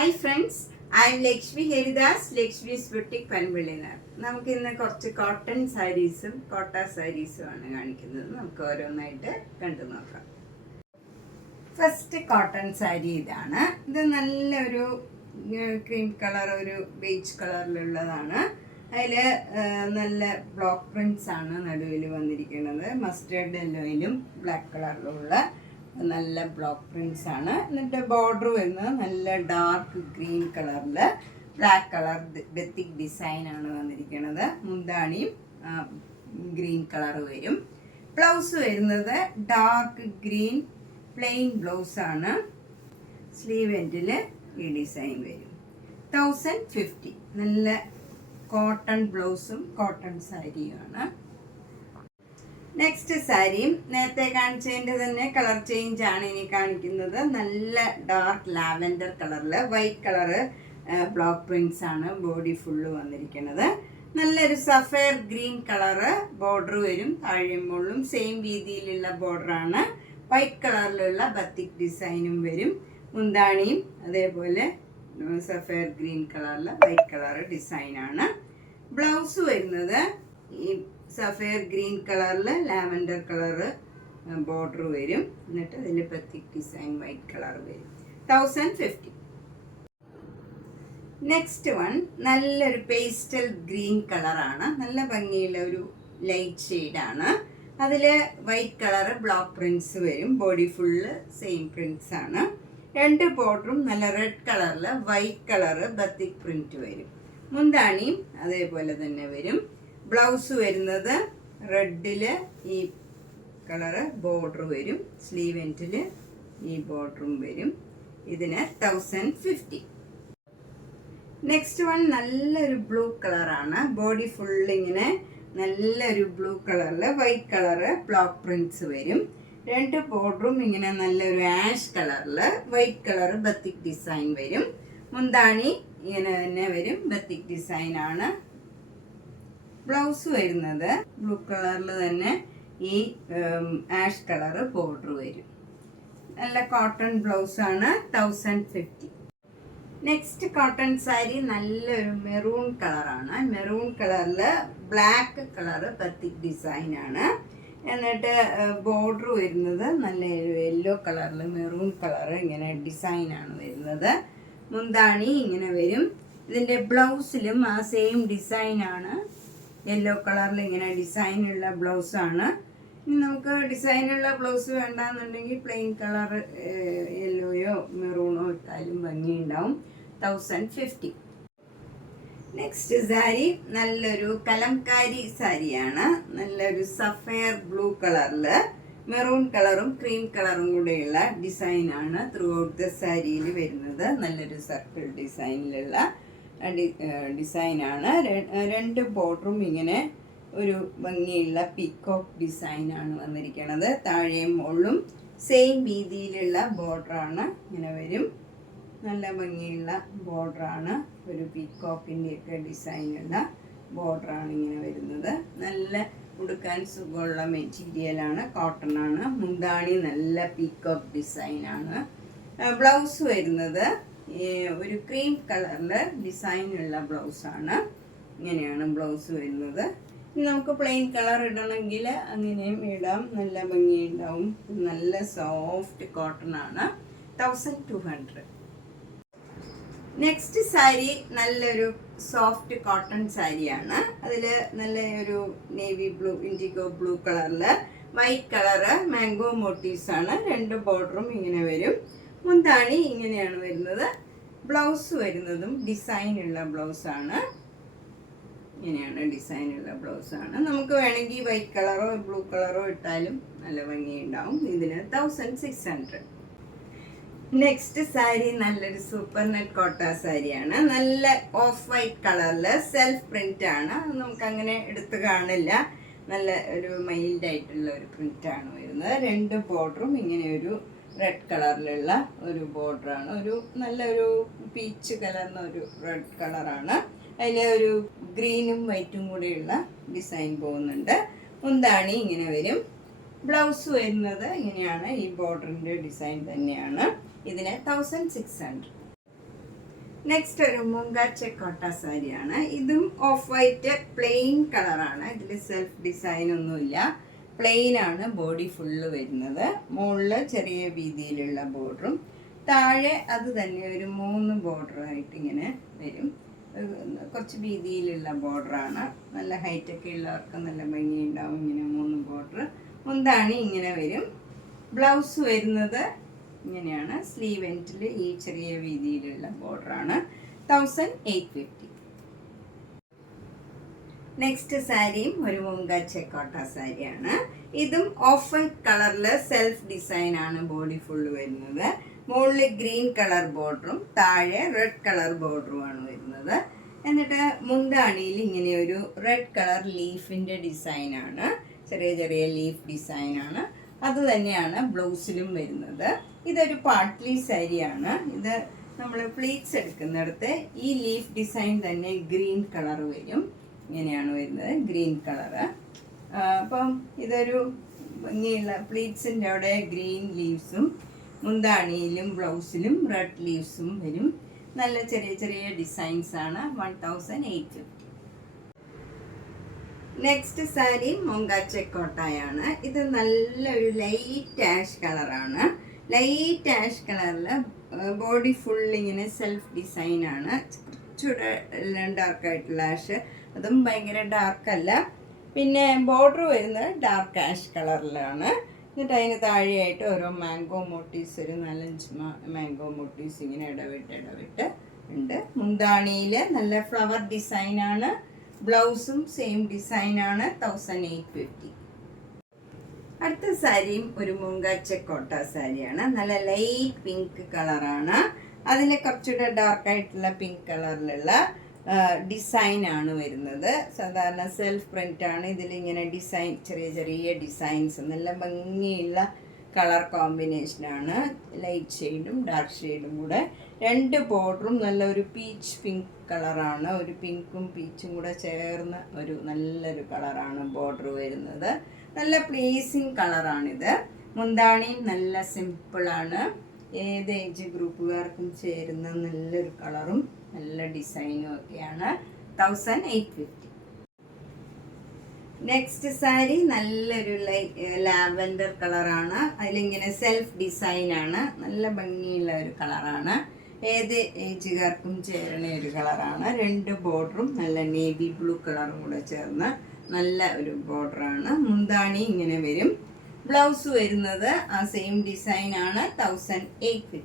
Hi friends, I am Lakshmi Haridas, Lakshmi's boutique പൻപിള്ളിനാർ. നമുക്ക് ഇന്ന് കുറച്ച് കോട്ടൺ സാരീസും കോട്ട സാരീസുമാണ് കാണിക്കുന്നത്. നമുക്ക് ഓരോന്നായിട്ട് കണ്ടു നോക്കാം. ഫസ്റ്റ് കോട്ടൺ സാരി ഇതാണ്. ഇത് നല്ലൊരു ക്രീം കളർ, ഒരു ബേജ് കളറിലുള്ളതാണ്. അതിൽ നല്ല ബ്ലോക്ക് പ്രിൻറ്റ്സ് ആണ് നടുവിൽ വന്നിരിക്കുന്നത്. മസ്റ്റേർഡ് യെല്ലോയിലും ബ്ലാക്ക് കളറിലുള്ള നല്ല ബ്ലോക്ക് പ്രിൻറ്റ്സ് ആണ്. എന്നിട്ട് ബോർഡർ വരുന്നത് നല്ല ഡാർക്ക് ഗ്രീൻ കളറിൽ ബ്ലാക്ക് കളർ ബെത്തിക് ഡിസൈൻ ആണ് വന്നിരിക്കുന്നത്. മുന്താണിയും ഗ്രീൻ കളർ വരും. ബ്ലൗസ് വരുന്നത് ഡാർക്ക് ഗ്രീൻ പ്ലെയിൻ ബ്ലൗസ് ആണ്. സ്ലീവ് എൻഡിൽ ഈ ഡിസൈൻ വരും. 1050. നല്ല കോട്ടൺ ബ്ലൗസും കോട്ടൺ സാരിയുമാണ്. നെക്സ്റ്റ് സാരിയും നേരത്തെ കാണിച്ചതിൻ്റെ തന്നെ കളർ ചേഞ്ച് ആണ് ഇനി കാണിക്കുന്നത്. നല്ല ഡാർക്ക് ലാവൻഡർ കളറിൽ വൈറ്റ് കളറ് ബ്ലോക്ക് പ്രിൻറ്റ്സ് ആണ് ബോഡി ഫുള്ള് വന്നിരിക്കുന്നത്. നല്ലൊരു സഫയർ ഗ്രീൻ കളറ് ബോർഡർ വരും. താഴെയും മുകളിലും സെയിം രീതിയിലുള്ള ബോർഡറാണ്. വൈറ്റ് കളറിലുള്ള ബത്തിക് ഡിസൈനും വരും. മുന്താണിയും അതേപോലെ സഫയർ ഗ്രീൻ കളറിൽ വൈറ്റ് കളർ ഡിസൈനാണ്. ബ്ലൗസ് വരുന്നത് ഈ സഫയർ ഗ്രീൻ കളറിൽ ലാവൻഡർ കളറ് ബോർഡർ വരും. എന്നിട്ട് അതിൽ ബത്തിക് ഡിസൈൻ വൈറ്റ് കളർ വരും. 1050. നെക്സ്റ്റ് വൺ നല്ലൊരു പേസ്റ്റൽ ഗ്രീൻ കളറാണ്. നല്ല ഭംഗിയുള്ള ഒരു ലൈറ്റ് ഷെയ്ഡാണ്. അതിൽ വൈറ്റ് കളറ് ബ്ലോക്ക് പ്രിൻറ്റ്സ് വരും. ബോഡി ഫുള്ള് സെയിം പ്രിൻറ്റ്സ് ആണ്. രണ്ട് ബോർഡറും നല്ല റെഡ് കളറിൽ വൈറ്റ് കളറ് ബത്തിക് പ്രിൻറ്റ് വരും. മുന്താണിയും അതേപോലെ തന്നെ വരും. ബ്ലൗസ് വരുന്നത് റെഡിൽ ഈ കളറ് ബോർഡർ വരും. സ്ലീവ് എൻഡിൽ ഈ ബോർഡറും വരും. ഇതിന് 1050. നെക്സ്റ്റ് വൺ നല്ലൊരു ബ്ലൂ കളറാണ്. ബോഡി ഫുള്ളിങ്ങനെ നല്ലൊരു ബ്ലൂ കളറിൽ വൈറ്റ് കളറ് ബ്ലോക്ക് പ്രിൻറ്റ്സ് വരും. രണ്ട് ബോർഡറും ഇങ്ങനെ നല്ലൊരു ആഷ് കളറിൽ വൈറ്റ് കളറ് ബത്തിക് ഡിസൈൻ വരും. മുന്താണി ഇങ്ങനെ തന്നെ വരും. ബത്തിക് ഡിസൈൻ ആണ്. ബ്ലൗസ് വരുന്നത് ബ്ലൂ കളറിൽ തന്നെ ഈ ആഷ് കളറ് ബോർഡർ വരും. നല്ല കോട്ടൺ ബ്ലൗസ് ആണ്. 1050. നെക്സ്റ്റ് കോട്ടൺ സാരി നല്ലൊരു മെറൂൺ കളറാണ്. മെറൂൺ കളറിൽ ബ്ലാക്ക് കളറ് ബത്തിക് ഡിസൈൻ ആണ്. എന്നിട്ട് ബോർഡർ വരുന്നത് നല്ല യെല്ലോ കളറിൽ മെറൂൺ കളറ് ഇങ്ങനെ ഡിസൈനാണ് വരുന്നത്. മുന്താണി ഇങ്ങനെ വരും. ഇതിൻ്റെ ബ്ലൗസിലും ആ സെയിം ഡിസൈനാണ്. യെല്ലോ കളറിൽ ഇങ്ങനെ ഡിസൈനുള്ള ബ്ലൗസാണ്. ഇനി നമുക്ക് ഡിസൈനുള്ള ബ്ലൗസ് വേണ്ടാന്നുണ്ടെങ്കിൽ പ്ലെയിൻ കളർ യെല്ലോയോ മെറൂണോ ഇട്ടാലും ഭംഗിയുണ്ടാവും. 1050. നെക്സ്റ്റ് സാരി നല്ലൊരു കലംകാരി സാരിയാണ്. നല്ലൊരു സഫയർ ബ്ലൂ കളറിൽ മെറൂൺ കളറും ക്രീം കളറും കൂടെയുള്ള ഡിസൈനാണ് ത്രൂ ഔട്ട് ദ സാരിയിൽ വരുന്നത്. നല്ലൊരു സർക്കിൾ ഡിസൈനിലുള്ള ഡിസൈനാണ്. രണ്ട് ബോർഡറും ഇങ്ങനെ ഒരു ഭംഗിയുള്ള പീക്കോക്ക് ഡിസൈനാണ് വന്നിരിക്കുന്നത്. താഴെയും മുകളിലും സെയിം രീതിയിലുള്ള ബോർഡറാണ് ഇങ്ങനെ വരും. നല്ല ഭംഗിയുള്ള ബോർഡറാണ്. ഒരു പീക്കോക്കിൻ്റെയൊക്കെ ഡിസൈനുള്ള ബോർഡറാണ് ഇങ്ങനെ വരുന്നത്. നല്ല ഉടുക്കാൻ സുഖമുള്ള മെറ്റീരിയലാണ്. കോട്ടൺ ആണ്. മുന്താണി നല്ല പീക്കോക്ക് ഡിസൈനാണ്. ബ്ലൗസ് വരുന്നത് ഒരു ക്രീം കളറിൽ ഡിസൈനുള്ള ബ്ലൗസാണ്. ഇങ്ങനെയാണ് ബ്ലൗസ് വരുന്നത്. ഇനി നമുക്ക് പ്ലെയിൻ കളർ ഇടണമെങ്കിൽ അങ്ങനെയും ഇടാം. നല്ല ഭംഗിയുണ്ടാവും. നല്ല സോഫ്റ്റ് കോട്ടൺ ആണ്. 1200. നെക്സ്റ്റ് സാരി നല്ലൊരു സോഫ്റ്റ് കോട്ടൺ സാരിയാണ്. അതിൽ നല്ല ഒരു നേവി ബ്ലൂ, ഇൻഡിഗോ ബ്ലൂ കളറിൽ വൈറ്റ് കളറ് മാംഗോ മോട്ടീവ്സ് ആണ്. രണ്ട് ബോർഡറും ഇങ്ങനെ വരും. മുന്താണി ഇങ്ങനെയാണ് വരുന്നത്. ബ്ലൗസ് വരുന്നതും ഡിസൈനുള്ള ബ്ലൗസാണ്. ഇങ്ങനെയാണ് ഡിസൈനുള്ള ബ്ലൗസാണ്. നമുക്ക് വേണമെങ്കിൽ വൈറ്റ് കളറോ ബ്ലൂ കളറോ ഇട്ടാലും നല്ല ഭംഗിയുണ്ടാവും. ഇതിന് 1600. നെക്സ്റ്റ് സാരി നല്ലൊരു സൂപ്പർ നെറ്റ് കോട്ട സാരിയാണ്. നല്ല ഓഫ് വൈറ്റ് കളറിൽ സെൽഫ് പ്രിന്റ് ആണ്. നമുക്ക് അങ്ങനെ എടുത്ത് കാണില്ല. നല്ല ഒരു മൈൽഡായിട്ടുള്ള ഒരു പ്രിന്റാണ് വരുന്നത്. രണ്ട് ബോർഡറും ഇങ്ങനെ ഒരു റെഡ് കളറിലുള്ള ഒരു ബോർഡറാണ്. ഒരു നല്ലൊരു പീച്ച് കലർന്ന ഒരു റെഡ് കളറാണ്. അതിൽ ഒരു ഗ്രീനും വൈറ്റും കൂടെയുള്ള ഡിസൈൻ പോകുന്നുണ്ട്. മുന്താണി ഇങ്ങനെ വരും. ബ്ലൗസ് വരുന്നത് ഇങ്ങനെയാണ്. ഈ ബോർഡറിൻ്റെ ഡിസൈൻ തന്നെയാണ്. ഇതിന് 1600. നെക്സ്റ്റ് ഒരു മുങ്ക ചെക്കോട്ട സാരിയാണ്. ഇതും ഓഫ് വൈറ്റ് പ്ലെയിൻ കളറാണ്. ഇതിൽ സെൽഫ് ഡിസൈൻ ഒന്നുമില്ല, പ്ലെയിൻ ആണ്. ബോഡി ഫുള്ള് വരുന്നത്. മുകളിൽ ചെറിയ വീതിയിലുള്ള ബോർഡറും താഴെ അത് തന്നെ ഒരു 3 ബോർഡറായിട്ട് ഇങ്ങനെ വരും. കുറച്ച് വീതിയിലുള്ള ബോർഡറാണ്. നല്ല ഹൈറ്റൊക്കെ ഉള്ളവർക്ക് നല്ല ഭംഗിയുണ്ടാവും. ഇങ്ങനെ 3 ബോർഡർ. മുന്താണി ഇങ്ങനെ വരും. ബ്ലൗസ് വരുന്നത് ഇങ്ങനെയാണ്. സ്ലീവ് എൻഡിൽ ഈ ചെറിയ വീതിയിലുള്ള ബോർഡറാണ്. 1850. നെക്സ്റ്റ് സാരിയും ഒരു മുങ്ക ചെക്കോട്ട സാരിയാണ്. ഇതും ഓഫ് വൈറ്റ് കളറിൽ സെൽഫ് ഡിസൈൻ ആണ്. ബോഡി ഫുള്ള് വരുന്നത്. മുകളിൽ ഗ്രീൻ കളർ ബോർഡറും താഴെ റെഡ് കളർ ബോർഡറുമാണ് വരുന്നത്. എന്നിട്ട് മുന്താണിയിൽ ഇങ്ങനെ ഒരു റെഡ് കളർ ലീഫിൻ്റെ ഡിസൈനാണ്. ചെറിയ ചെറിയ ലീഫ് ഡിസൈനാണ്. അത് തന്നെയാണ് ബ്ലൗസിലും വരുന്നത്. ഇതൊരു പാർട്ട്ലി സാരിയാണ്. ഇത് നമ്മൾ പ്ലീറ്റ്സ് എടുക്കുന്നിടത്ത് ഈ ലീഫ് ഡിസൈൻ തന്നെ ഗ്രീൻ കളർ വരും. ഇങ്ങനെയാണ് വരുന്നത്, ഗ്രീൻ കളറ്. അപ്പം ഇതൊരു ഭംഗിയുള്ള പ്ലീറ്റ്സിൻ്റെ അവിടെ ഗ്രീൻ ലീവ്സും മുന്താണിയിലും ബ്ലൗസിലും റെഡ് ലീവ്സും വരും. നല്ല ചെറിയ ചെറിയ ഡിസൈൻസ് ആണ്. 1850. നെക്സ്റ്റ് സാരി മുങ്ക ചെക്കോട്ടയാണ്. ഇത് നല്ലൊരു ലൈറ്റ് ആഷ് കളറാണ്. ലൈറ്റ് ആഷ് കളറിൽ ബോഡി ഫുൾ ഇങ്ങനെ സെൽഫ് ഡിസൈനാണ്. കുറച്ചുകൂടെ ഡാർക്കായിട്ടുള്ള ആഷ്, അതും ഭയങ്കര ഡാർക്കല്ല. പിന്നെ ബോർഡർ വരുന്നത് ഡാർക്ക് ആഷ് കളറിലാണ്. എന്നിട്ട് അതിന് താഴെയായിട്ട് ഓരോ മാംഗോ മോട്ടീവ്സ്, ഒരു 4-5 മാംഗോ മോട്ടീവ്സ് ഇങ്ങനെ ഇടവിട്ട് ഉണ്ട്. മുന്താണിയിൽ നല്ല ഫ്ലവർ ഡിസൈനാണ്. ബ്ലൗസും സെയിം ഡിസൈനാണ്. 1850. അടുത്ത സാരിയും ഒരു മുങ്ക ചെക്കോട്ട സാരിയാണ്. നല്ല ലൈറ്റ് പിങ്ക് കളറാണ്. അതിൽ കുറച്ചുകൂടെ ഡാർക്കായിട്ടുള്ള പിങ്ക് കളറിലുള്ള ഡിസൈനാണ് വരുന്നത്. സാധാരണ സെൽഫ് പ്രിൻ്റാണ്. ഇതിലിങ്ങനെ ഡിസൈൻ, ചെറിയ ചെറിയ ഡിസൈൻസ്, നല്ല ഭംഗിയുള്ള കളർ കോമ്പിനേഷനാണ്. ലൈറ്റ് ഷെയ്ഡും ഡാർക്ക് ഷെയ്ഡും കൂടെ. 2 ബോർഡറും നല്ല ഒരു പീച്ച് പിങ്ക് കളറാണ്. ഒരു പിങ്കും പീച്ചും കൂടെ ചേർന്ന ഒരു നല്ലൊരു കളറാണ് ബോർഡർ വരുന്നത്. നല്ല പ്ലീസിങ് കളറാണിത്. മുന്താണിയും നല്ല സിമ്പിളാണ്. ഏത് ഏജ് ഗ്രൂപ്പുകാർക്കും ചേരുന്ന നല്ലൊരു കളറും നല്ല ഡിസൈനും ഒക്കെയാണ്. 1850. നെക്സ്റ്റ് സാരി നല്ലൊരു ലാവൻഡർ കളറാണ്. അതിലിങ്ങനെ സെൽഫ് ഡിസൈനാണ്. നല്ല ഭംഗിയുള്ള ഒരു കളറാണ്. ഏത് ഏജുകാർക്കും ചേരണ ഒരു കളറാണ്. 2 ബോർഡറും നല്ല നേവി ബ്ലൂ കളറും കൂടെ ചേർന്ന് നല്ല ഒരു ബോർഡറാണ്. മുന്താണി ഇങ്ങനെ വരും. ബ്ലൗസ് വരുന്നത് ആ സെയിം ഡിസൈനാണ്. 1850.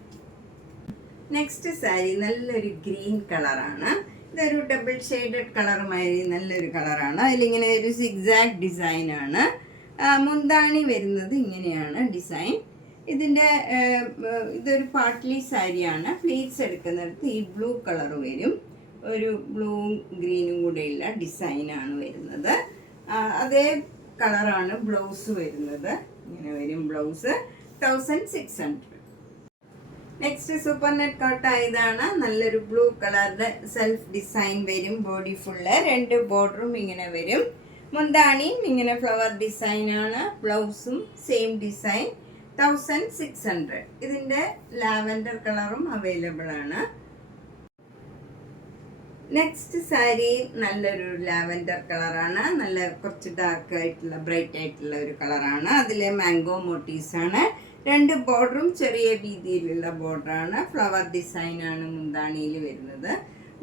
നെക്സ്റ്റ് സാരി നല്ലൊരു ഗ്രീൻ കളറാണ്. ഇതൊരു ഡബിൾ ഷെയ്ഡഡ് കളറുമായി നല്ലൊരു കളറാണ്. അതിലിങ്ങനെ ഒരു സിഗ്സാഗ് ഡിസൈനാണ്. മുന്താണി വരുന്നത് ഇങ്ങനെയാണ് ഡിസൈൻ. ഇതൊരു പാർട്ട്ലി സാരിയാണ്. പ്ലീറ്റ്സ് എടുക്കുന്നിടത്ത് ഈ ബ്ലൂ കളർ വരും. ഒരു ബ്ലൂവും ഗ്രീനും കൂടെയുള്ള ഡിസൈനാണ് വരുന്നത്. അതേ കളറാണ് ബ്ലൗസ് വരുന്നത്. ഇങ്ങനെ വരും ബ്ലൗസ്. 1600. നെക്സ്റ്റ് സൂപ്പർ നെറ്റ് കോട്ട. ഇതാണ് നല്ലൊരു ബ്ലൂ കളറിന്റെ സെൽഫ് ഡിസൈൻ വരും. ബോഡി ഫുള്ള് 2 ബോർഡറും ഇങ്ങനെ വരും. മുന്താണിയും ഇങ്ങനെ ഫ്ലവർ ഡിസൈനാണ്. ബ്ലൗസും സെയിം ഡിസൈൻ. 1600. ഇതിൻ്റെ ലാവൻഡർ കളറും അവൈലബിൾ ആണ്. നെക്സ്റ്റ് സാരി നല്ലൊരു ലാവൻഡർ കളറാണ്. നല്ല കുറച്ച് ഡാർക്ക് ആയിട്ടുള്ള ബ്രൈറ്റ് ആയിട്ടുള്ള ഒരു കളറാണ്. അതിലെ മാംഗോ മോട്ടീവ്സ് ആണ്. 2 ബോർഡറും ചെറിയ രീതിയിലുള്ള ബോർഡറാണ്. ഫ്ലവർ ഡിസൈനാണ് മുന്താണിയിൽ വരുന്നത്.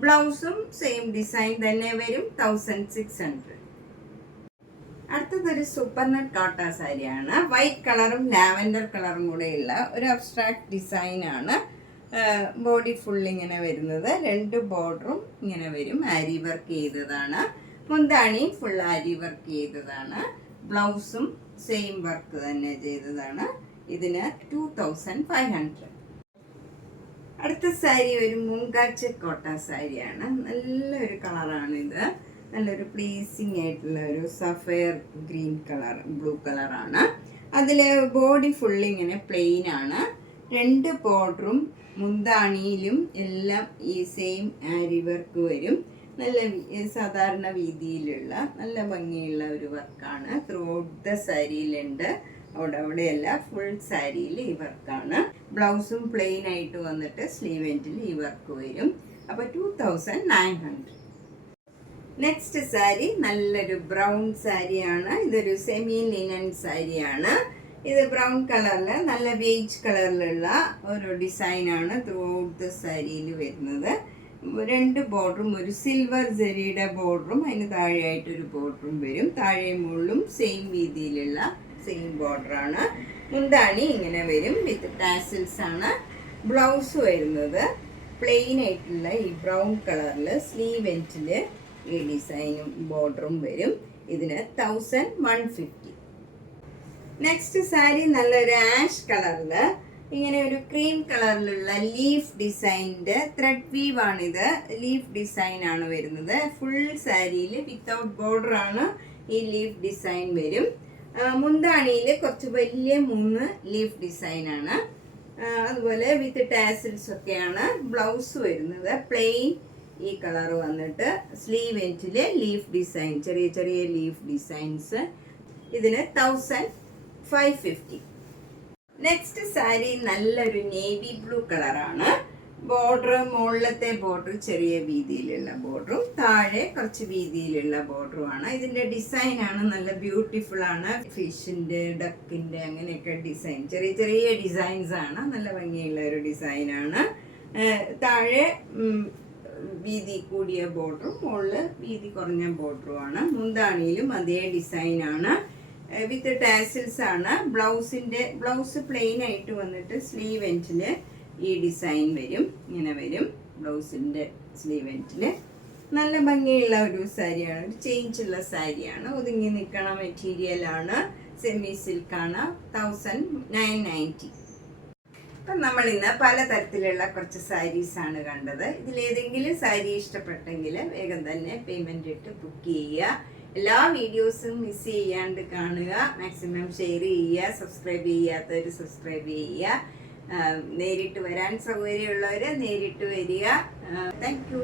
ബ്ലൗസും സെയിം ഡിസൈൻ തന്നെ വരും. 1600. അടുത്തതൊരു സൂപ്പർ നെറ്റ് കോട്ട സാരിയാണ്. വൈറ്റ് കളറും ലാവൻഡർ കളറും കൂടെയുള്ള ഒരു അബ്സ്ട്രാക്ട് ഡിസൈനാണ്. ബോഡി ഫുൾ ഇങ്ങനെ വരുന്നത്. 2 ബോർഡറും ഇങ്ങനെ വരും. ആരി വർക്ക് ചെയ്തതാണ്. മുന്താണി ഫുൾ ആരി വർക്ക് ചെയ്തതാണ്. ബ്ലൗസും സെയിം വർക്ക് തന്നെ ചെയ്തതാണ്. ഇതിന് 2500. അടുത്ത സാരി ഒരു മുങ്ക ചെക്കോട്ട സാരിയാണ്. നല്ലൊരു കളറാണിത്. നല്ലൊരു പ്ലീസിങ് ആയിട്ടുള്ള ഒരു സഫയർ ഗ്രീൻ കളർ, ബ്ലൂ കളറാണ്. അതിൽ ബോഡി ഫുള്ള് ഇങ്ങനെ പ്ലെയിൻ ആണ്. 2 ബോർഡറും മുന്താണിയിലും എല്ലാം ഈ സെയിം ആരി വർക്ക് വരും. നല്ല സാധാരണ വീതിയിലുള്ള നല്ല ഭംഗിയുള്ള ഒരു വർക്കാണ്. ത്രൂ ഔട്ട് ദ സാരിയിലുണ്ട്. അവിടെയല്ല, ഫുൾ സാരിയിൽ ഈ വർക്കാണ്. ബ്ലൗസും പ്ലെയിൻ ആയിട്ട് വന്നിട്ട് സ്ലീവ് എൻഡിൽ ഈ വർക്ക് വരും. അപ്പോൾ 2900. നെക്സ്റ്റ് സാരി നല്ലൊരു ബ്രൗൺ സാരിയാണ്. ഇതൊരു സെമി ലിനൻ സാരിയാണ്. ഇത് ബ്രൗൺ കളറിൽ നല്ല ബേജ് കളറിലുള്ള ഒരു ഡിസൈനാണ് ത്രൂ ഔട്ട് ദ സാരിയിൽ വരുന്നത്. 2 ബോർഡറും ഒരു സിൽവർ ജെറിയുടെ ബോർഡറും അതിന് താഴെയായിട്ടൊരു ബോർഡറും വരും. താഴെ മുകളിലും സെയിം വീതിയിലുള്ള സെയിം ബോർഡറാണ്. മുന്താണി ഇങ്ങനെ വരും വിത്ത് ടാസിൽസ് ആണ്. ബ്ലൗസ് വരുന്നത് പ്ലെയിൻ ആയിട്ടുള്ള ഈ ബ്രൗൺ കളറിൽ സ്ലീവ് എൻഡിൽ ഈ ഡിസൈനും ബോർഡറും വരും. ഇതിന് 1150. നെക്സ്റ്റ് സാരി നല്ലൊരു ആഷ് കളറിൽ ഇങ്ങനെ ഒരു ക്രീം കളറിലുള്ള ലീഫ് ഡിസൈനിൻ്റെ ത്രെഡ് വീവ് ആണിത്. ലീഫ് ഡിസൈൻ ആണ് വരുന്നത്. ഫുൾ സാരിയിൽ വിത്തൗട്ട് ബോർഡർ ആണ് ഈ ലീഫ് ഡിസൈൻ വരും. മുന്താണിയിൽ കുറച്ച് വലിയ 3 ലീഫ് ഡിസൈൻ ആണ്. അതുപോലെ വിത്ത് ടാസിൽസ് ഒക്കെയാണ്. ബ്ലൗസ് വരുന്നത് പ്ലെയിൻ ഈ കളർ വന്നിട്ട് സ്ലീവ് എൻഡിൽ ലീഫ് ഡിസൈൻ, ചെറിയ ചെറിയ ലീഫ് ഡിസൈൻസ്. ഇതിന് 1550. നെക്സ്റ്റ് സാരി നല്ലൊരു നേവി ബ്ലൂ കളറാണ്. ബോർഡർ മുകളിലത്തെ ബോർഡർ ചെറിയ വീതിയിലുള്ള ബോർഡറും താഴെ കുറച്ച് വീതിയിലുള്ള ബോർഡറുമാണ്. ഇതിൻ്റെ ഡിസൈനാണ് നല്ല ബ്യൂട്ടിഫുൾ ആണ്. ഫിഷിൻ്റെ, ഡക്കിൻ്റെ അങ്ങനെയൊക്കെ ഡിസൈൻ, ചെറിയ ചെറിയ ഡിസൈൻസ് ആണ്. നല്ല ഭംഗിയുള്ള ഒരു ഡിസൈനാണ്. താഴെ വീതി കൂടിയ ബോർഡറും മുകളിൽ വീതി കുറഞ്ഞ ബോർഡറുമാണ്. മുന്താണിയിലും അതേ ഡിസൈനാണ് വിത്ത് ടാസിൽസ് ആണ്. ബ്ലൗസ് പ്ലെയിൻ ആയിട്ട് വന്നിട്ട് സ്ലീവ് എൻഡിൽ ഈ ഡിസൈൻ വരും. ഇങ്ങനെ വരും ബ്ലൗസിൻ്റെ സ്ലീവ് എൻഡിൽ. നല്ല ഭംഗിയുള്ള ഒരു സാരിയാണ്. ഒരു ചേഞ്ചുള്ള സാരിയാണ്. ഒതുങ്ങി നിൽക്കണ മെറ്റീരിയലാണ്. സെമി സിൽക്കാണ്. 1990. അപ്പം നമ്മളിന്ന് പലതരത്തിലുള്ള കുറച്ച് സാരീസാണ് കണ്ടത്. ഇതിലേതെങ്കിലും സാരി ഇഷ്ടപ്പെട്ടെങ്കിൽ വേഗം തന്നെ പേയ്മെൻ്റ് ഇട്ട് ബുക്ക് ചെയ്യുക. എല്ലാ വീഡിയോസും മിസ് ചെയ്യാണ്ട് കാണുക. മാക്സിമം ഷെയർ ചെയ്യുക. സബ്സ്ക്രൈബ് ചെയ്യാത്തവർ സബ്സ്ക്രൈബ് ചെയ്യുക. നേരിട്ട് വരാൻ സൗകര്യമുള്ളവർ നേരിട്ട് വരിക. Thank you.